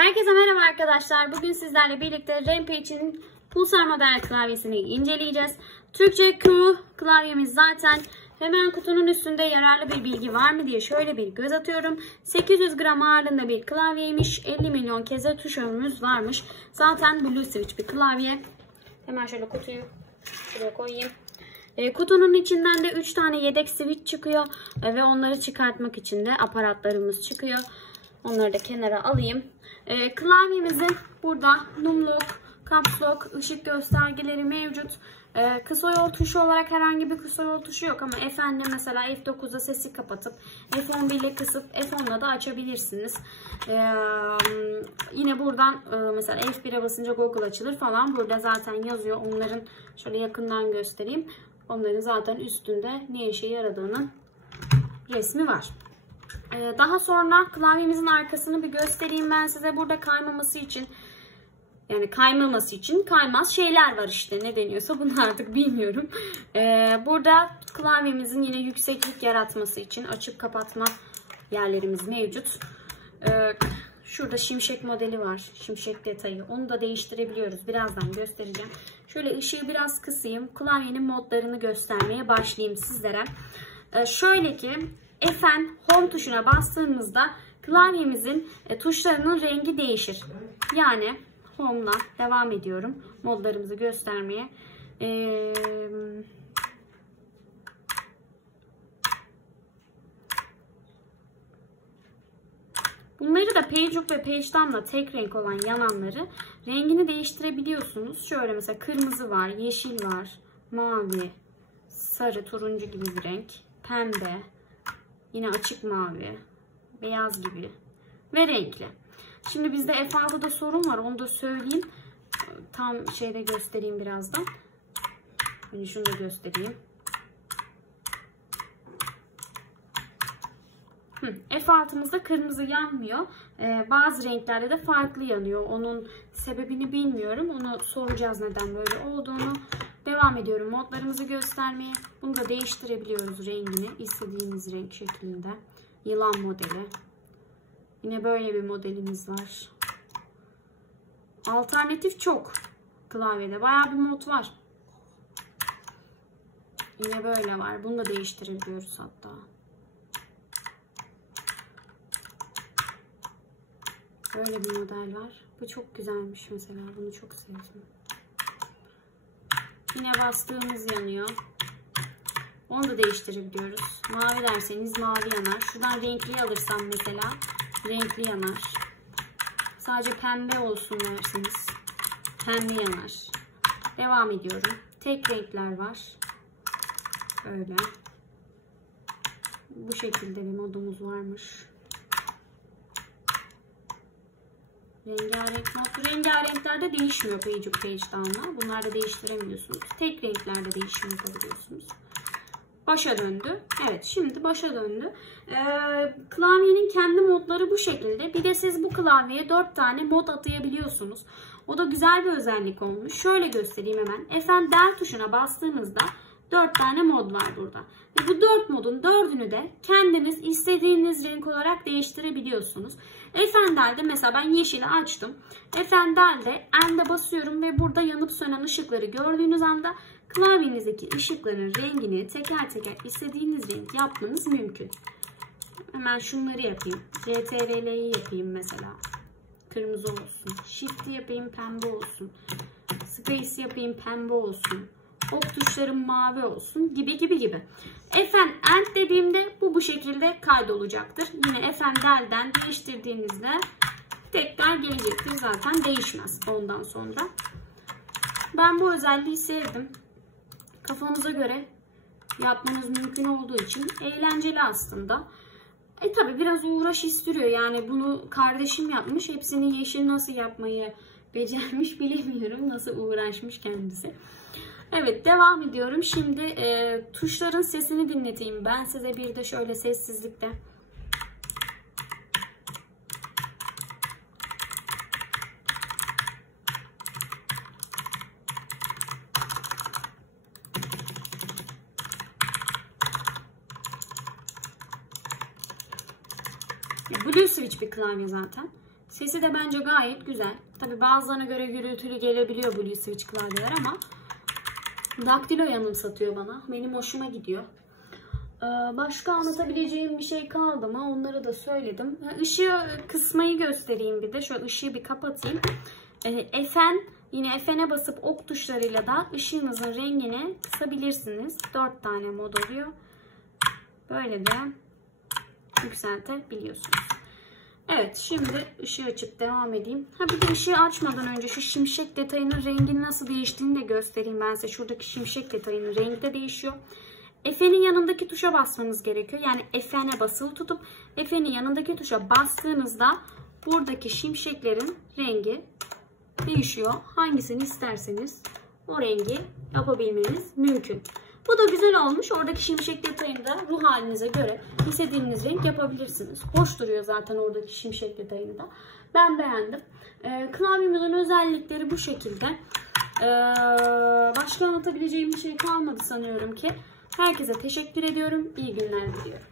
Herkese merhaba arkadaşlar. Bugün sizlerle birlikte Rampage'in Pulsar model klavyesini inceleyeceğiz. Türkçe Q klavyemiz zaten. Hemen kutunun üstünde yararlı bir bilgi var mı diye şöyle bir göz atıyorum. 800 gram ağırlığında bir klavyeymiş. 50 milyon kez de tuş ömrümüz varmış. Zaten Blue Switch bir klavye. Hemen şöyle kutuyu şuraya koyayım. Kutunun içinden de 3 tane yedek switch çıkıyor. Ve onları çıkartmak için de aparatlarımız çıkıyor. Onları da kenara alayım. Klavyemizin burada numlock, caps lock, ışık göstergeleri mevcut. Kısa yol tuşu olarak herhangi bir kısa yol tuşu yok ama F'de mesela F9'da sesi kapatıp F11 ile kısıp F10'la da açabilirsiniz. Yine buradan mesela F1'e basınca Google açılır falan. Burada zaten yazıyor. Onların şöyle yakından göstereyim. Onların zaten üstünde ne işe yaradığının resmi var. Daha sonra klavyemizin arkasını bir göstereyim ben size. Burada kaymaması için, yani kaymaması için kaymaz şeyler var işte, ne deniyorsa bunu artık bilmiyorum. Burada klavyemizin yine yükseklik yaratması için açıp kapatma yerlerimiz mevcut. Şurada şimşek modeli var. Şimşek detayı. Onu da değiştirebiliyoruz. Birazdan göstereceğim. Şöyle ışığı biraz kısayım. Klavyenin modlarını göstermeye başlayayım sizlere. Şöyle ki Fn Home tuşuna bastığımızda klavyemizin tuşlarının rengi değişir. Yani Home'la devam ediyorum. Modlarımızı göstermeye. Bunları da PageUp ve PageDown'la tek renk olan yananları rengini değiştirebiliyorsunuz. Şöyle mesela kırmızı var, yeşil var, mavi, sarı, turuncu gibi bir renk, pembe, yine açık mavi, beyaz gibi ve renkli. Şimdi bizde F6'da sorun var, onu da söyleyeyim. Tam şeyde göstereyim birazdan. Şimdi şunu da göstereyim. F6'mızda kırmızı yanmıyor. Bazı renklerde de farklı yanıyor. Onun sebebini bilmiyorum. Onu soracağız neden böyle olduğunu. Devam ediyorum modlarımızı göstermeye. Bunu da değiştirebiliyoruz rengini. İstediğimiz renk şeklinde. Yılan modeli. Yine böyle bir modelimiz var. Alternatif çok klavyede. Bayağı bir mod var. Yine böyle var. Bunu da değiştirebiliyoruz hatta. Böyle bir model var. Bu çok güzelmiş mesela. Bunu çok sevdim. Yine bastığımız yanıyor. Onu da değiştirebiliyoruz. Mavi derseniz mavi yanar. Şuradan renkli alırsam mesela renkli yanar. Sadece pembe olsun derseniz pembe yanar. Devam ediyorum. Tek renkler var. Böyle. Bu şekilde bir modumuz varmış. Rengarenk mod. Rengarenklerde değişmiyor PageUp, PageDown'la. Bunlarda değiştiremiyorsunuz. Tek renklerde değişim yapabiliyorsunuz. Başa döndü. Evet, şimdi başa döndü. Klavyenin kendi modları bu şekilde. Bir de siz bu klavyeye 4 tane mod atayabiliyorsunuz. O da güzel bir özellik olmuş. Şöyle göstereyim hemen. Fn del tuşuna bastığınızda 4 tane mod var burada. Ve bu 4 modun 4'ünü de kendiniz istediğiniz renk olarak değiştirebiliyorsunuz. Fn del'de mesela ben yeşili açtım. Fn del'de N'de basıyorum ve burada yanıp sönen ışıkları gördüğünüz anda klavyenizdeki ışıkların rengini teker teker istediğiniz renk yapmanız mümkün. Hemen şunları yapayım. CTRL'yi yapayım mesela. Kırmızı olsun. Shift'i yapayım, pembe olsun. Space yapayım, pembe olsun. Ok tuşlarım mavi olsun gibi gibi. Fn End dediğimde bu şekilde kaydolacaktır. Yine Fn del'den değiştirdiğinizde tekrar gelecektir. Zaten değişmez ondan sonra. Ben bu özelliği sevdim. Kafanıza göre yapmanız mümkün olduğu için eğlenceli aslında. Tabi biraz uğraş istiyor. Yani bunu kardeşim yapmış. Hepsini yeşil nasıl yapmayı becermiş bilemiyorum. Nasıl uğraşmış kendisi. Evet, devam ediyorum. Şimdi tuşların sesini dinleteyim. Ben size bir de şöyle sessizlikte. Blue Switch bir klavye zaten. Sesi de bence gayet güzel. Tabi bazılarına göre gürültülü gelebiliyor Blue Switch klavyeler ama daktilo yanımsatıyor bana. Benim hoşuma gidiyor. Başka anlatabileceğim bir şey kaldı mı? Onları da söyledim. Işığı kısmayı göstereyim bir de. Şöyle ışığı bir kapatayım. Yine F'ne basıp ok tuşlarıyla da ışığınızın rengini kısabilirsiniz. 4 tane mod oluyor. Böyle de yükseltebiliyorsunuz. Evet, şimdi ışığı açıp devam edeyim. Bir de ışığı açmadan önce şu şimşek detayının rengini nasıl değiştiğini de göstereyim ben size. Şuradaki şimşek detayının rengi de değişiyor. F'nin yanındaki tuşa basmanız gerekiyor. Yani F'ne basılı tutup F'nin yanındaki tuşa bastığınızda buradaki şimşeklerin rengi değişiyor. Hangisini isterseniz o rengi yapabilmeniz mümkün. Bu da güzel olmuş. Oradaki şimşek detayını da ruh halinize göre istediğiniz renk yapabilirsiniz. Hoş duruyor zaten oradaki şimşek detayını da. Ben beğendim. Klavyemizin özellikleri bu şekilde. Başka anlatabileceğim bir şey kalmadı sanıyorum ki. Herkese teşekkür ediyorum. İyi günler diliyorum.